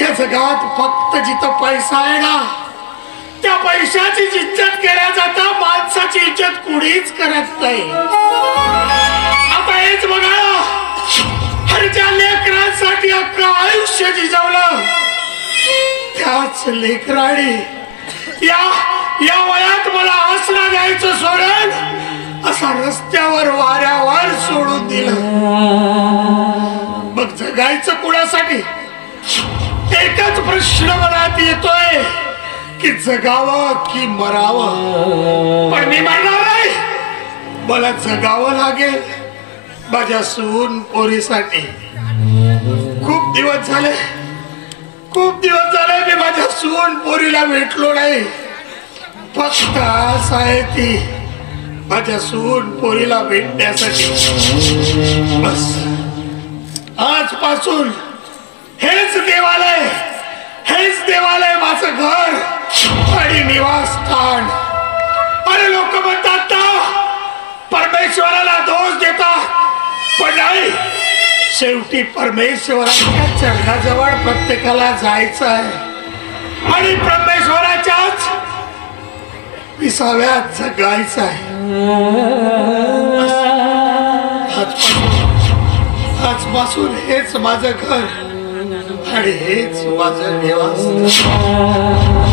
या जगात फक्त जिथं पैसा आहे ना त्या पैशाची इज्जत केल्या जाता माणसाची इज्जत कुणीच करत नाही। आता हेच बघा हरच्या लेकरांसाठी अख्खं आयुष्य झिजवलं त्याच लेकराने या वयात मला आसरा द्यायचं सोडून असा रस्त्यावर वाऱ्यावर सोडून दिलं। मग जगायचं कुणासाठी एकच प्रश्न मनात येतोय की जगावं की मरावं। पण मी मरणार नाही, मला जगावं लागेल माझ्या सून पोरीसाठी। खूप दिवस झाले मी माझ्या सून पोरीला भेटलो नाही। फक्त आस आहे ती माझ्या सून पोरीला भेटण्यासाठी। बस आजपासून हेच देवालय माझं घर आणि निवासस्थान। अरे लोक म्हणतात ना परमेश्वराला दोष देतात, पण नाही, शेवटी परमेश्वराच्या चरणाजवळ प्रत्येकाला जायचं आहे आणि परमेश्वराच्याच विसाव्यात जगायचं आहे। आजपासून हेच माझं घर आणि हेच माझं निवासस्थान।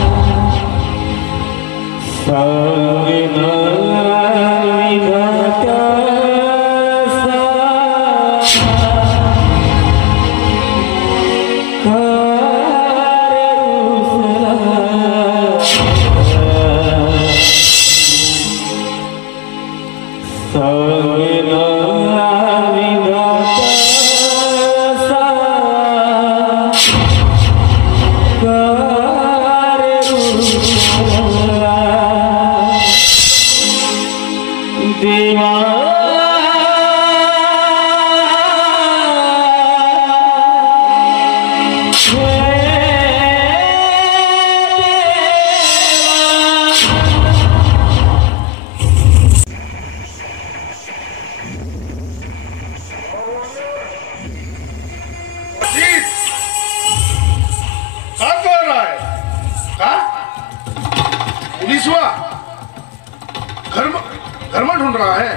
घर में ढूंढ रहा है?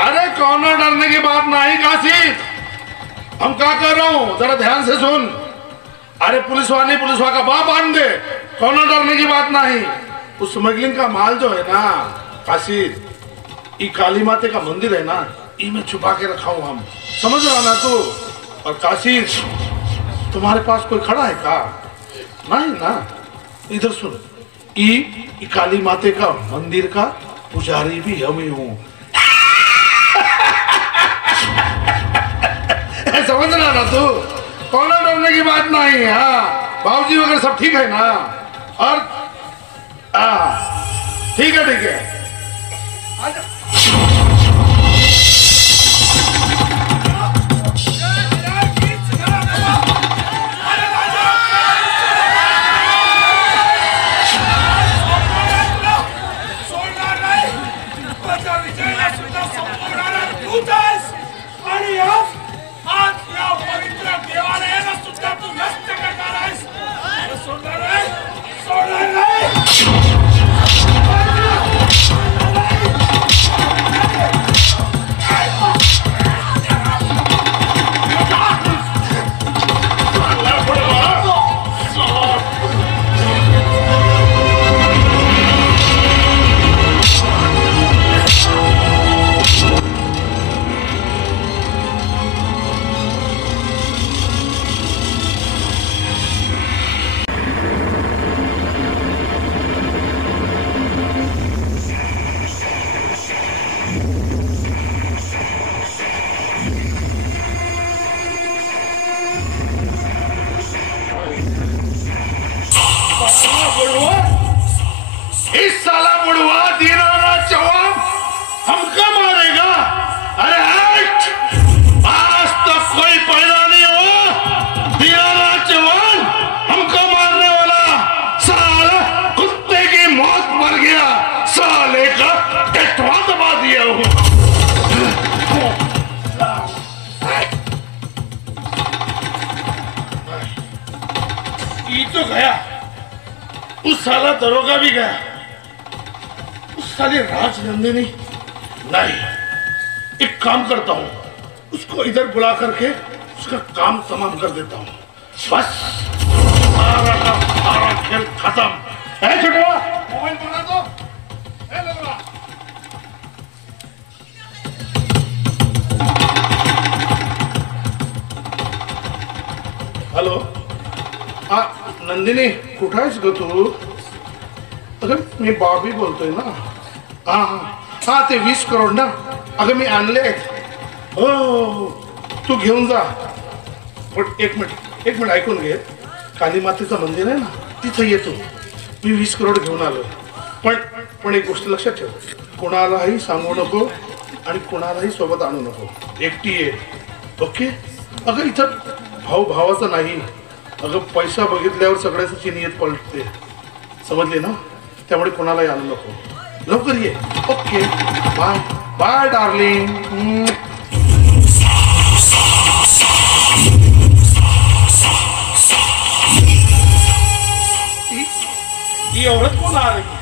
अरे कौनो डरने की बात नहीं कासिद, हम क्या कर रहा हूँ जरा ध्यान से सुन। अरे पुलिसवाले पुलिसवा का बाप आन दे, कौनो डरने की बात नहीं। उस स्मगलिंग का माल जो है ना कासिद, ये काली माते का मंदिर है ना, इनमें छुपा के रखा हूँ हम, समझ रहा ना तू। और कासिद तुम्हारे पास कोई खड़ा है का? नहीं ना, इधर सुन, ई काली माते का मंदिर का पुजारी भी हम ही हूँ। समझ रहा ना तू, कौन डरने की बात नहीं है। हाँ बाबूजी वगैरह सब ठीक है ना? और ठीक है तो गया, उस साला दरोगा भी गया, उस साली राजनंदिनी नहीं। एक काम करता हूं, उसको इधर बुला करके उसका काम तमाम कर देता हूं। बस सारा का सारा खेल खत्म है। छोटा मोबाइल बना दो। हॅलो, हा नंदिनी, कुठं आहेस ग तू? अगं मी बॉबी बोलतोय ना. हा हा हा, ते 20 करोड ना. अगं मी आणले. हो तू घेऊन जा. पण एक मिनिट ऐकून घे. काली मातेचं मंदिर आहे ना, तिथं येतो मी. 20 करोड घेऊन आलोय. पण एक गोष्ट लक्षात ठेव, कोणालाही सांगू नको आणि कोणालाही सोबत आणू नको. एकटी ये, ओके? अगं इथं भावाचं नाही. अगं पैसा बघितल्यावर सगळ्याची नियत पलटते, समजली ना? त्यामुळे कोणालाही आणू नको. लवकर ये. Okay, bye bye darling. ही औरत कोण आ रही है?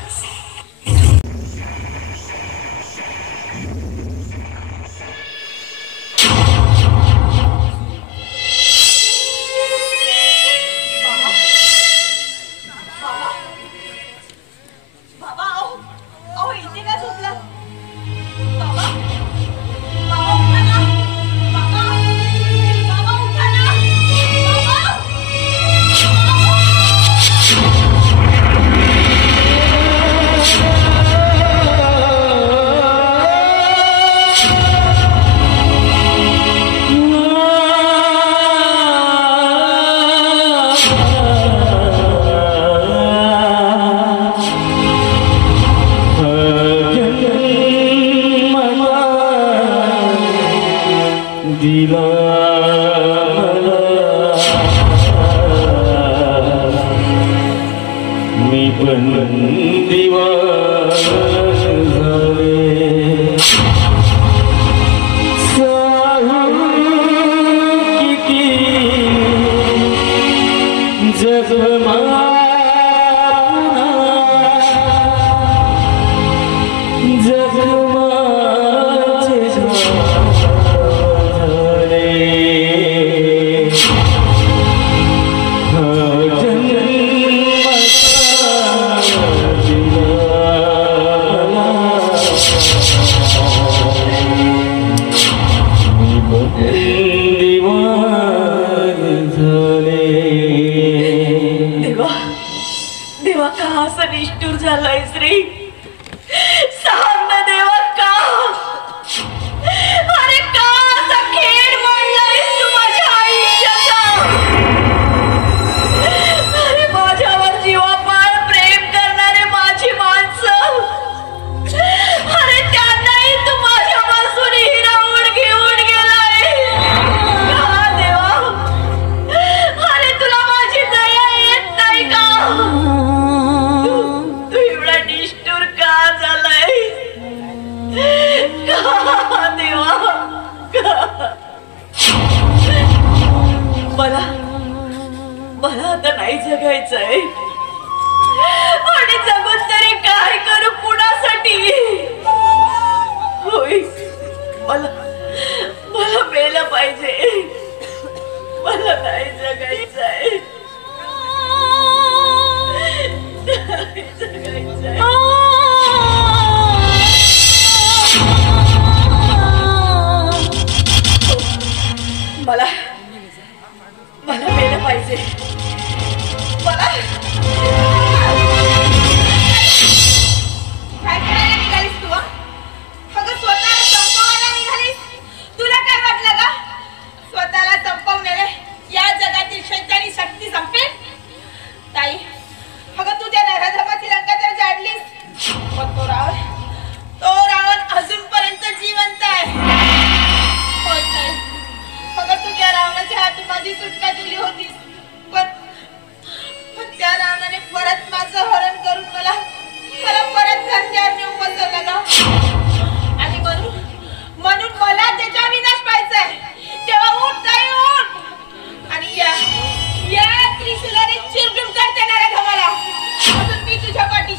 स्वतःला संपवलेले या जगातील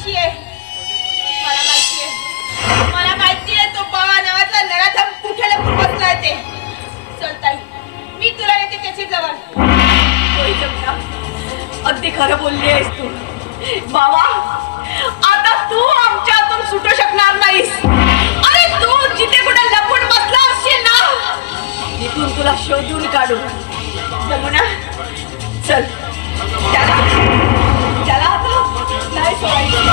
माहितीये मला माहितीये तो बाबा नावाचा नराधम कुठे लपून बसलाय ते. चल ताई, मी तुला येते त्याच्या जवळ. होय जमना, अगदी खरं बोलली आहेस तू. बाबा, आता तू आमच्यातून सुटू शकणार नाहीस. अरे तू जिथे कुठे लपून बसला असशील ना, तिथून तुला शोधून काढू. जमुना, चल. त्याला आता नाही सोडायचं.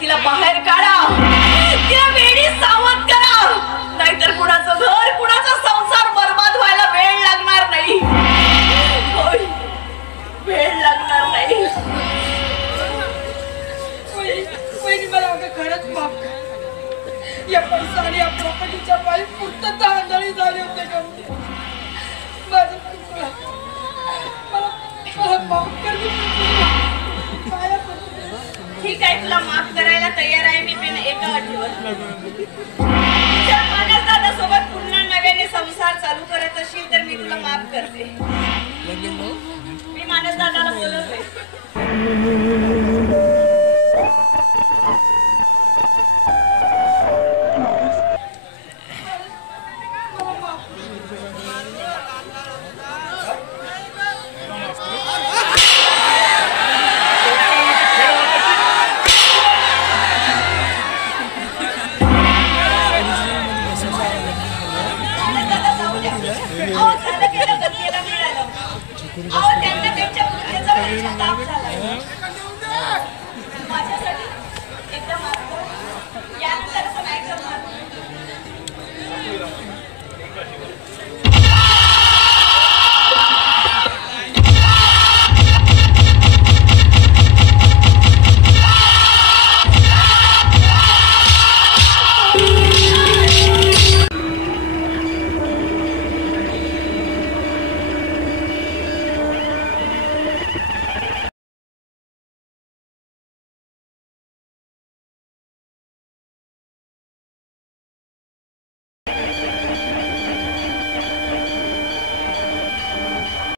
तिला बाहेर काढा, तिला वेडी सावध करा, नाहीतर कुणाचं घर कुणाचा संसार बर्बाद व्हायला वेळ लागणार नाही. होय, वेळ लागणार नाही. वहिनी मला खरंच माफ कर. या पैसा आणि या प्रॉपर्टीच्या पायी पूर्तता आंधळी झाली होते का? माझं चुकलं. मला माफ कर. ठीक आहे, तुला माफ करायला तयार आहे मी, पण एका अटीवर.